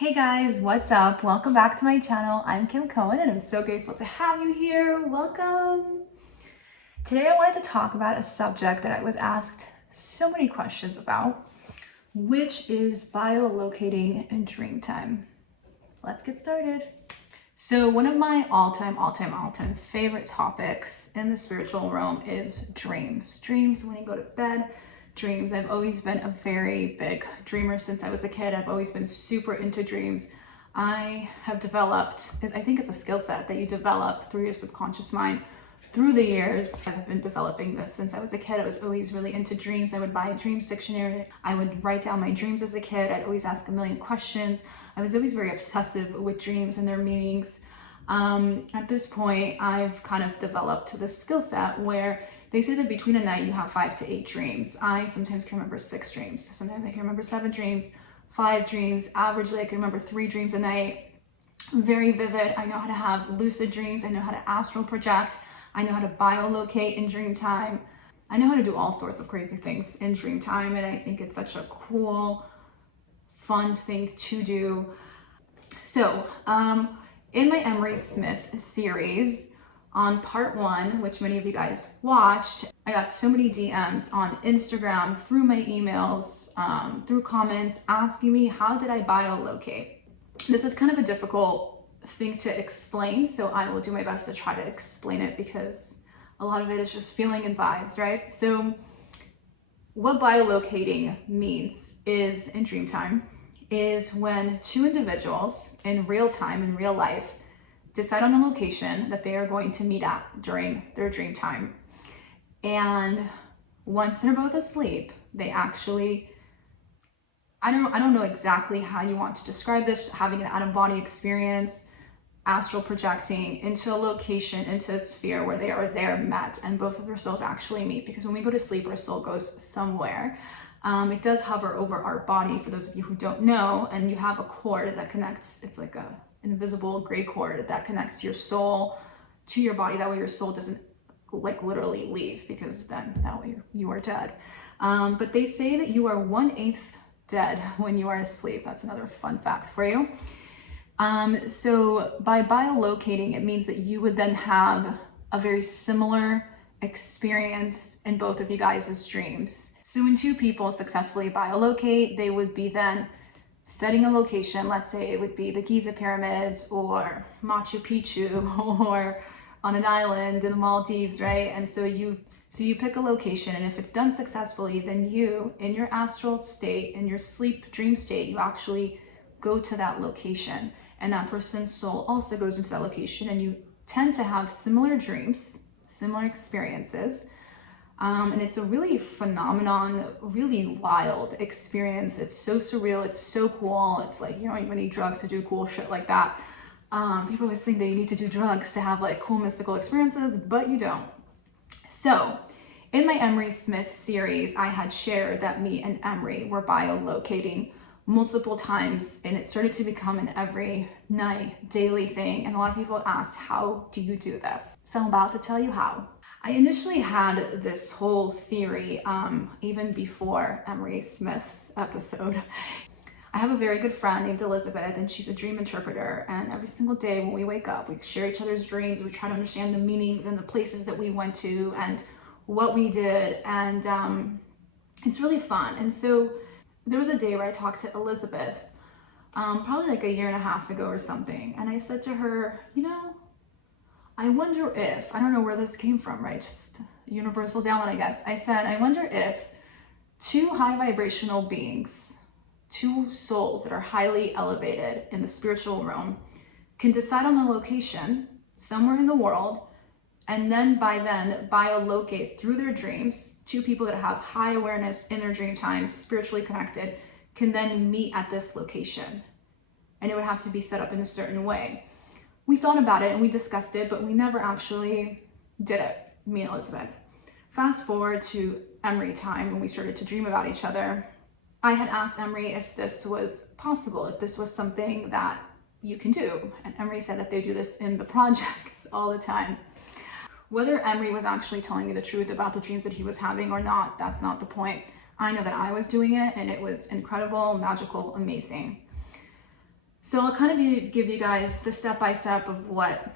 Hey guys, what's up? Welcome back to my channel. I'm Kim Cohen and I'm so grateful to have you here. Welcome. Today I wanted to talk about a subject that I was asked so many questions about, which is biolocating and dream time. Let's get started. So one of my all-time favorite topics in the spiritual realm is dreams. Dreams when you go to bed. Dreams. I've always been a very big dreamer since I was a kid. I've always been super into dreams. I have developed, I think it's a skill set that you develop through your subconscious mind through the years. I've been developing this since I was a kid. I was always really into dreams. I would buy a dreams dictionary. I would write down my dreams as a kid. I'd always ask a million questions. I was always very obsessive with dreams and their meanings. At this point, I've kind of developed this skill set where they say that between a night you have 5 to 8 dreams. I sometimes can remember 6 dreams. Sometimes I can remember 7 dreams, 5 dreams. Averagely, I can remember 3 dreams a night. Very vivid. I know how to have lucid dreams. I know how to astral project. I know how to biolocate in dream time. I know how to do all sorts of crazy things in dream time, and I think it's such a cool, fun thing to do. So, in my Emery Smith series, on part 1, which many of you guys watched, I got so many DMs on Instagram, through my emails, through comments, asking me how did I biolocate. This is kind of a difficult thing to explain, so I will do my best to try to explain it because a lot of it is just feeling and vibes, right? So what biolocating means is, in dream time, is when 2 individuals in real time, in real life, decide on a location that they are going to meet at during their dream time. And once they're both asleep, they actually, I don't know exactly how you want to describe this, having an out-of-body experience, astral projecting into a location, into a sphere where they are there met and both of their souls actually meet. Because when we go to sleep, our soul goes somewhere. It does hover over our body, for those of you who don't know, and you have a cord that connects, it's like a invisible gray cord that connects your soul to your body. That way your soul doesn't like literally leave, because then that way you are dead. But they say that you are 1/8 dead when you are asleep. That's another fun fact for you. So by biolocating, it means that you would then have a very similar experience in both of you guys' dreams. So when 2 people successfully biolocate, they would be then setting a location. Let's say it would be the Giza pyramids or Machu Picchu or on an island in the Maldives, right? And so you pick a location, and if it's done successfully, then you, in your astral state, in your sleep dream state, you actually go to that location, and that person's soul also goes into that location, and you tend to have similar dreams, similar experiences. And it's a really phenomenon, really wild experience. It's so surreal. It's so cool. It's like, you don't even need drugs to do cool shit like that. People always think that you need to do drugs to have like cool mystical experiences, but you don't. So in my Emery Smith series, I had shared that me and Emery were biolocating multiple times, and it started to become an every night, daily thing. And a lot of people asked, how do you do this? So I'm about to tell you how. I initially had this whole theory even before Emery Smith's episode. I have a very good friend named Elizabeth, and she's a dream interpreter. And every single day when we wake up, we share each other's dreams. We try to understand the meanings and the places that we went to and what we did. And it's really fun. And so there was a day where I talked to Elizabeth, probably like a year and a half ago or something. And I said to her, you know, I wonder if, I don't know where this came from, right? Just universal download, I guess. I said, I wonder if 2 high vibrational beings, 2 souls that are highly elevated in the spiritual realm, can decide on a location somewhere in the world, and then biolocate through their dreams. 2 people that have high awareness in their dream time, spiritually connected, can then meet at this location. And it would have to be set up in a certain way. We thought about it and we discussed it, but we never actually did it, me and Elizabeth. Fast forward to Emery time, when we started to dream about each other. I had asked Emery if this was possible, if this was something that you can do. And Emery said that they do this in the projects all the time. Whether Emery was actually telling me the truth about the dreams that he was having or not, that's not the point. I know that I was doing it, and it was incredible, magical, amazing. So I'll kind of give you guys the step-by-step of what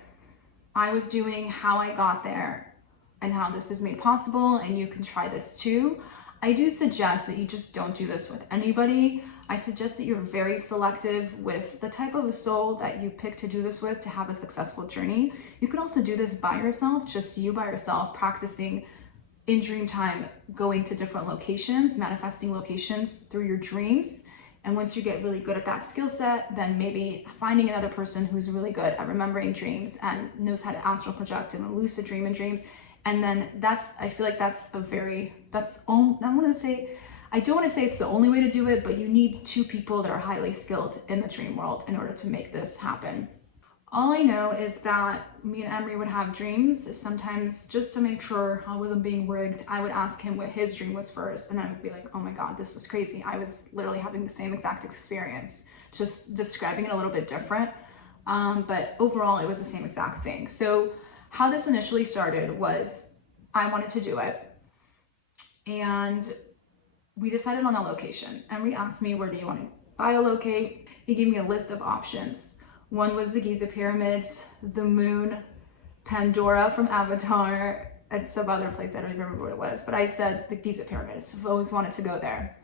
I was doing, how I got there, and how this is made possible, and you can try this too. I do suggest that you just don't do this with anybody. I suggest that you're very selective with the type of soul that you pick to do this with to have a successful journey. You can also do this by yourself, just you by yourself, practicing in dream time, going to different locations, manifesting locations through your dreams. And once you get really good at that skill set, then maybe finding another person who's really good at remembering dreams and knows how to astral project and lucid dream in dreams. And then I feel like I don't want to say it's the only way to do it, but you need two people that are highly skilled in the dream world in order to make this happen. All I know is that me and Emery would have dreams. Sometimes, just to make sure I wasn't being rigged, I would ask him what his dream was first, and I would be like, oh my God, this is crazy. I was literally having the same exact experience, just describing it a little bit different. But overall, it was the same exact thing. So how this initially started was I wanted to do it, and we decided on a location. Emery asked me, where do you want to biolocate? He gave me a list of options. One was the Giza pyramids, the moon, Pandora from Avatar, and some other place. I don't even remember what it was, but I said the Giza pyramids. I've always wanted to go there.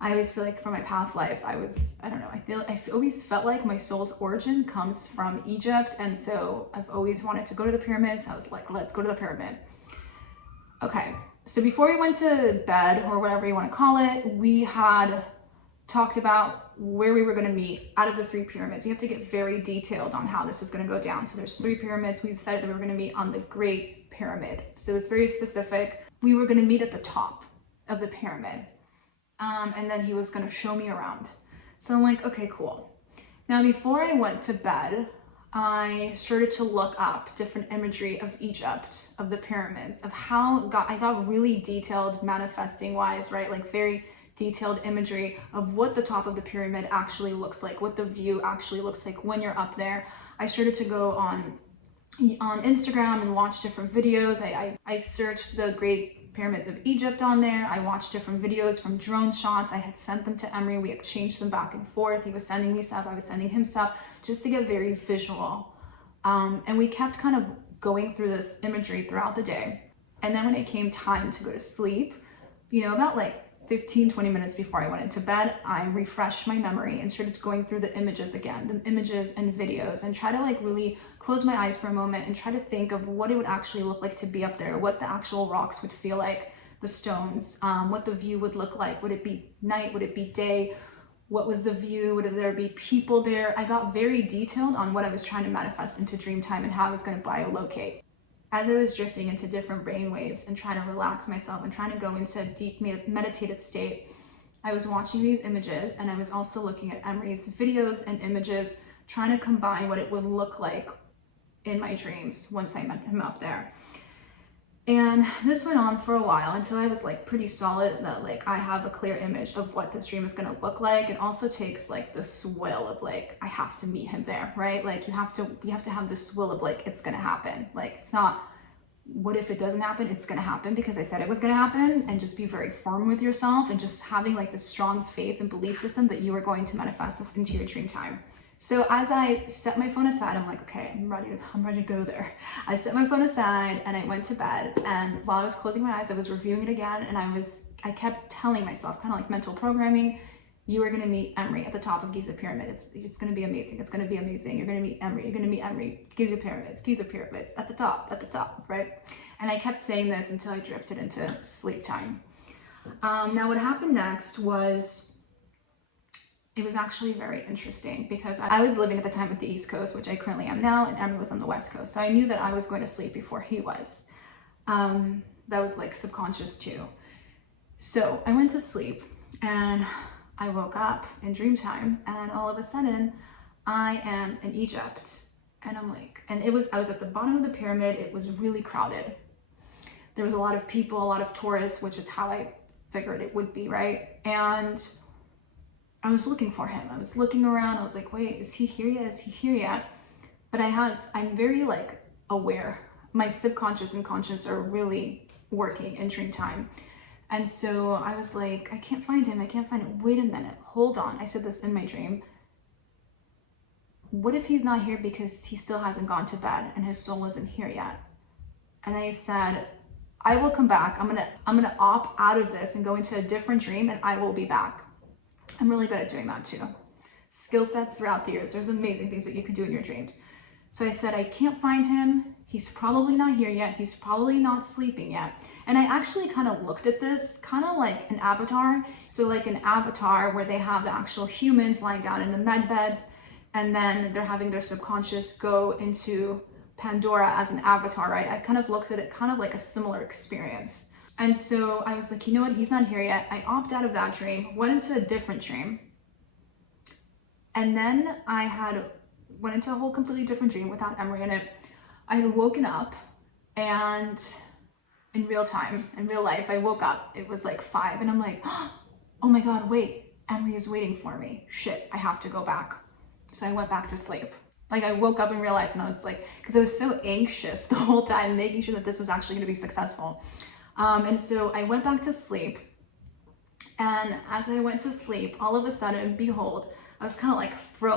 I always feel like from my past life, I always felt like my soul's origin comes from Egypt. And so I've always wanted to go to the pyramids. I was like, let's go to the pyramid. Okay. So before we went to bed, or whatever you want to call it, we had talked about where we were going to meet out of the 3 pyramids. You have to get very detailed on how this is going to go down. So there's 3 pyramids. We decided that we were going to meet on the Great Pyramid. So it's very specific. We were going to meet at the top of the pyramid. And then he was going to show me around. So I'm like, okay, cool. Now, before I went to bed, I started to look up different imagery of Egypt, of the pyramids, of how I got really detailed manifesting wise, right? Like very detailed imagery of what the top of the pyramid actually looks like, what the view actually looks like when you're up there. I started to go on Instagram and watch different videos. I searched the Great Pyramids of Egypt on there. I watched different videos from drone shots. I had sent them to Emery. We exchanged them back and forth. He was sending me stuff. I was sending him stuff just to get very visual. And we kept kind of going through this imagery throughout the day. And then when it came time to go to sleep, about like 15-20 minutes before I went into bed, I refreshed my memory and started going through the images again, the images and videos, and try to like really close my eyes for a moment and try to think of what it would actually look like to be up there, what the actual rocks would feel like, the stones, what the view would look like. Would it be night? Would it be day? What was the view? Would there be people there? I got very detailed on what I was trying to manifest into dream time and how I was going to biolocate. As I was drifting into different brain waves and trying to relax myself and trying to go into a deep meditated state, I was watching these images, and I was also looking at Emery's videos and images, trying to combine what it would look like in my dreams once I met him up there. And this went on for a while until I was like pretty solid that like I have a clear image of what this dream is going to look like. It also takes like the swill of like I have to meet him there, right? Like you have to have the swill of like it's going to happen. Like it's not what if it doesn't happen? It's going to happen because I said it was going to happen, and just be very firm with yourself and just having like this strong faith and belief system that you are going to manifest this into your dream time. So as I set my phone aside, I'm like, okay, I'm ready to go there. I set my phone aside and I went to bed. And while I was closing my eyes, I was reviewing it again. And I kept telling myself, kind of like mental programming, you are going to meet Emery at the top of Giza Pyramid. It's going to be amazing. It's going to be amazing. You're going to meet Emery. You're going to meet Emery. Giza Pyramids at the top, right? And I kept saying this until I drifted into sleep time. Now what happened next was, it was actually very interesting because I was living at the time at the East Coast, which I currently am now, and Emery was on the West Coast. So I knew that I was going to sleep before he was. That was like subconscious too. So I went to sleep and I woke up in dream time, and all of a sudden I am in Egypt. And I'm like, I was at the bottom of the pyramid. It was really crowded. There was a lot of people, a lot of tourists, which is how I figured it would be, right? And I was looking for him. I was looking around. I was like, wait, is he here yet? Is he here yet? But I'm very like aware. My subconscious and conscious are really working in dream time. And so I was like, I can't find him. I can't find him. Wait a minute. Hold on. I said this in my dream. what if he's not here because he still hasn't gone to bed and his soul isn't here yet? And I said, I will come back. I'm gonna opt out of this and go into a different dream, and I will be back. I'm really good at doing that too. Skill sets throughout the years. There's amazing things that you can do in your dreams. So I said, I can't find him. He's probably not here yet. He's probably not sleeping yet. And I actually kind of looked at this kind of like an avatar. So like an avatar where they have the actual humans lying down in the med beds, and then they're having their subconscious go into Pandora as an avatar, right? I kind of looked at it kind of like a similar experience. And so I was like, you know what? He's not here yet. I opted out of that dream, went into a different dream. And then I went into a whole completely different dream without Emery in it. I had woken up, and in real time, in real life, I woke up. It was like 5, and I'm like, oh my God, wait, Emery is waiting for me. Shit, I have to go back. So I went back to sleep. Like I woke up in real life, and I was like, because I was so anxious the whole time, making sure that this was actually going to be successful. And so I went back to sleep. And as I went to sleep, all of a sudden, behold, I was kind of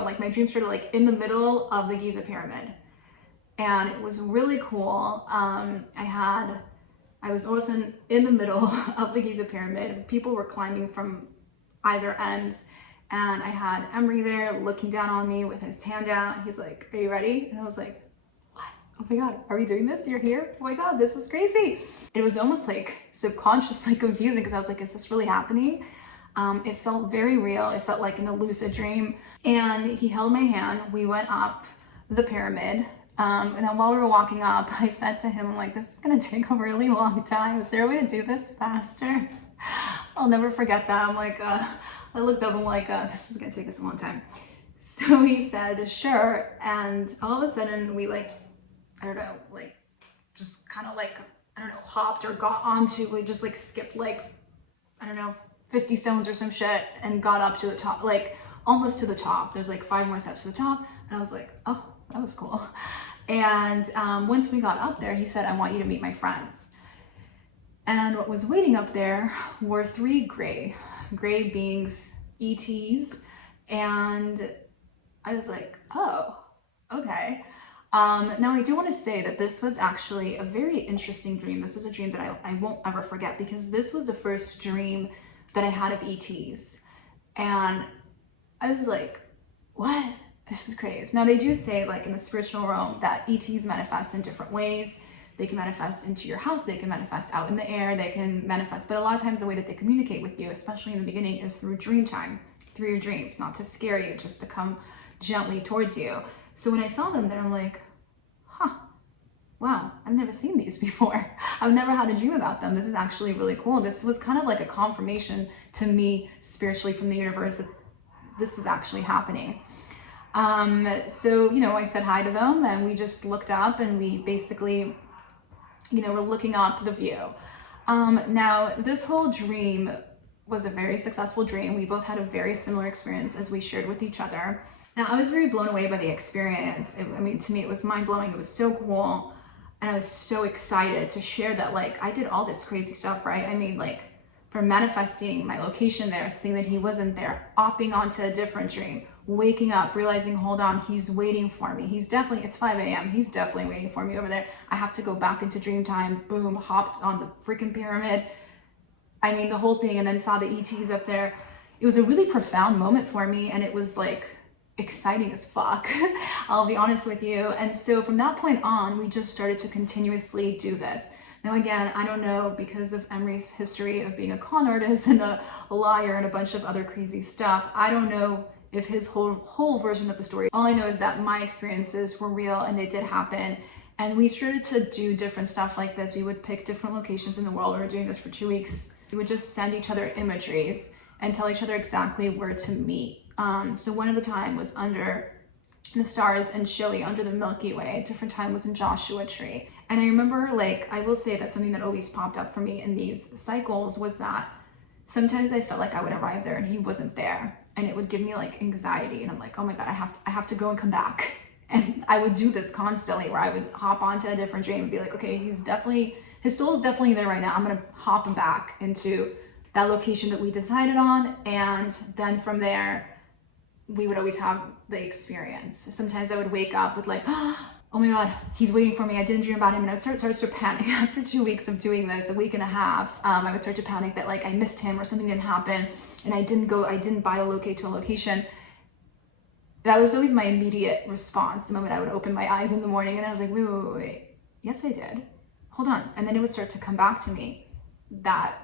like my dream started like in the middle of the Giza pyramid. And it was really cool. I was also in the middle of the Giza pyramid. People were climbing from either ends. And I had Emery there looking down on me with his hand out. He's like, are you ready? And I was like, what? Oh my God, are we doing this? You're here? Oh my God, this is crazy. It was almost like subconsciously confusing because I was like, is this really happening? It felt very real. It felt like in a lucid dream. And he held my hand. We went up the pyramid. And then while we were walking up, I said to him, I'm like, this is going to take a really long time. Is there a way to do this faster? I'll never forget that. I'm like, I looked up and I'm like, this is going to take us a long time. So he said, sure. And all of a sudden we just kind of hopped or got onto, we just like skipped 50 stones or some shit and got up to the top, like almost to the top. There's like 5 more steps to the top. And I was like, oh, that was cool. And once we got up there, he said, I want you to meet my friends. And what was waiting up there were 3 gray beings, ETs. And I was like, oh, okay. Now I do want to say that this was actually a very interesting dream. This was a dream that I won't ever forget, because this was the first dream that I had of ETs. And I was like, what? This is crazy. Now they do say, like in the spiritual realm, that ETs manifest in different ways. They can manifest into your house, they can manifest out in the air, they can manifest, but a lot of times the way that they communicate with you, especially in the beginning, is through dream time, through your dreams, not to scare you, just to come gently towards you. So when I saw them there, I'm like, wow, I've never seen these before. I've never had a dream about them. This is actually really cool. This was kind of like a confirmation to me spiritually from the universe that this is actually happening. So, I said hi to them, and we just looked up, and we basically, we're looking up the view. Now this whole dream was a very successful dream. We both had a very similar experience as we shared with each other. Now I was very blown away by the experience. To me, it was mind blowing. It was so cool. And I was so excited to share that, I did all this crazy stuff, right? From manifesting my location there, seeing that he wasn't there, opting onto a different dream, waking up, realizing, hold on, he's waiting for me. It's 5 a.m. He's definitely waiting for me over there. I have to go back into dream time. Boom, hopped on the freaking pyramid. The whole thing, and then saw the ETs up there. It was a really profound moment for me, and it was exciting as fuck. I'll be honest with you. And so from that point on, we just started to continuously do this. Now again, I don't know, because of Emery's history of being a con artist and a liar and a bunch of other crazy stuff, I don't know if his whole version of the story. All I know is that my experiences were real and they did happen. And we started to do different stuff like this. We would pick different locations in the world. We were doing this for 2 weeks. We would just send each other imageries and tell each other exactly where to meet. So one of the time was under the stars in Chile, under the Milky Way. A different time was in Joshua Tree. And I remember, I will say that something that always popped up for me in these cycles was that sometimes I felt like I would arrive there and he wasn't there. And it would give me anxiety. And I'm like, oh my God, I have to go and come back. And I would do this constantly, where I would hop onto a different dream and be like, okay, his soul is definitely there right now. I'm going to hop him back into that location that we decided on. And then from there, we would always have the experience. Sometimes I would wake up with like, oh my God, he's waiting for me. I didn't dream about him. And I would start to panic after 2 weeks of doing this, a week and a half. I would start to panic that like I missed him or something didn't happen and I didn't bilocate to a location. That was always my immediate response the moment I would open my eyes in the morning. And I was like, wait. Yes, I did. Hold on. And then it would start to come back to me that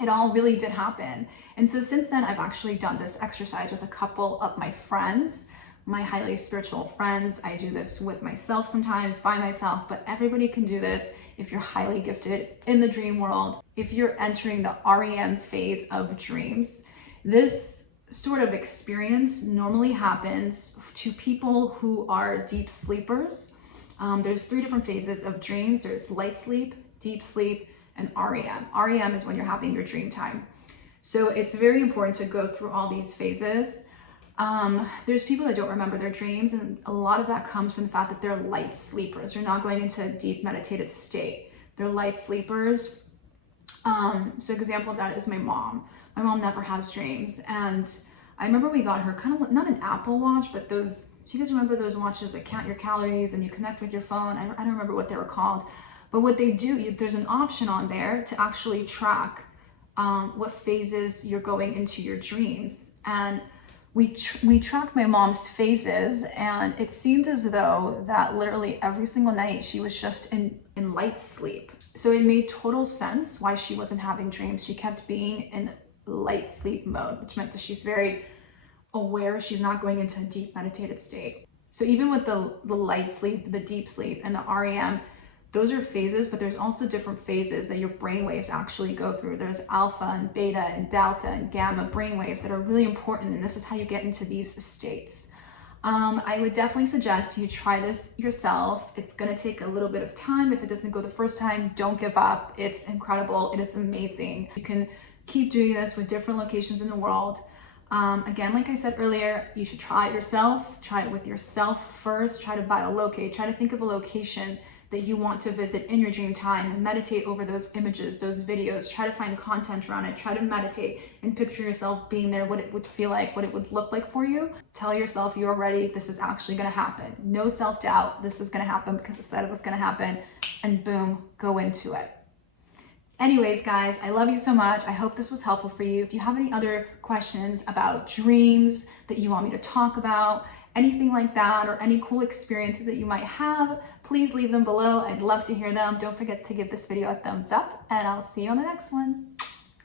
it all really did happen. And so since then, I've actually done this exercise with a couple of my friends, my highly spiritual friends. I do this with myself sometimes, by myself, but everybody can do this if you're highly gifted in the dream world. If you're entering the REM phase of dreams, this sort of experience normally happens to people who are deep sleepers. There's 3 different phases of dreams. There's light sleep, deep sleep, and REM. REM is when you're having your dream time. So it's very important to go through all these phases. There's people that don't remember their dreams, and a lot of that comes from the fact that they're light sleepers. They're not going into a deep meditative state. They're light sleepers. So an example of that is my mom. My mom never has dreams, and I remember we got her kind of, not an Apple Watch, but those, do you guys remember those watches that count your calories and you connect with your phone? I don't remember what they were called, but what they do, there's an option on there to actually track what phases you're going into your dreams. And we tracked my mom's phases, and it seemed as though that literally every single night she was just in light sleep. So it made total sense why she wasn't having dreams. She kept being in light sleep mode, which meant that she's very aware she's not going into a deep meditated state. So even with the light sleep, the deep sleep, and the REM, those are phases, but there's also different phases that your brain waves actually go through. There's alpha and beta and delta and gamma brain waves that are really important, and this is how you get into these states. I would definitely suggest you try this yourself. It's gonna take a little bit of time. If it doesn't go the first time, don't give up. It's incredible. It is amazing. You can keep doing this with different locations in the world. Again, like I said earlier, you should try it yourself. Try it with yourself first. Try to bilocate. Try to think of a location that you want to visit in your dream time and meditate over those images, those videos. Try to find content around it. Try to meditate and picture yourself being there, what it would feel like, what it would look like for you. Tell yourself you're ready. This is actually going to happen. No self-doubt. This is going to happen because I said it was going to happen, and boom, go into it. Anyways, guys, I love you so much. I hope this was helpful for you. If you have any other questions about dreams that you want me to talk about, anything like that, or any cool experiences that you might have, please leave them below. I'd love to hear them. Don't forget to give this video a thumbs up, and I'll see you on the next one.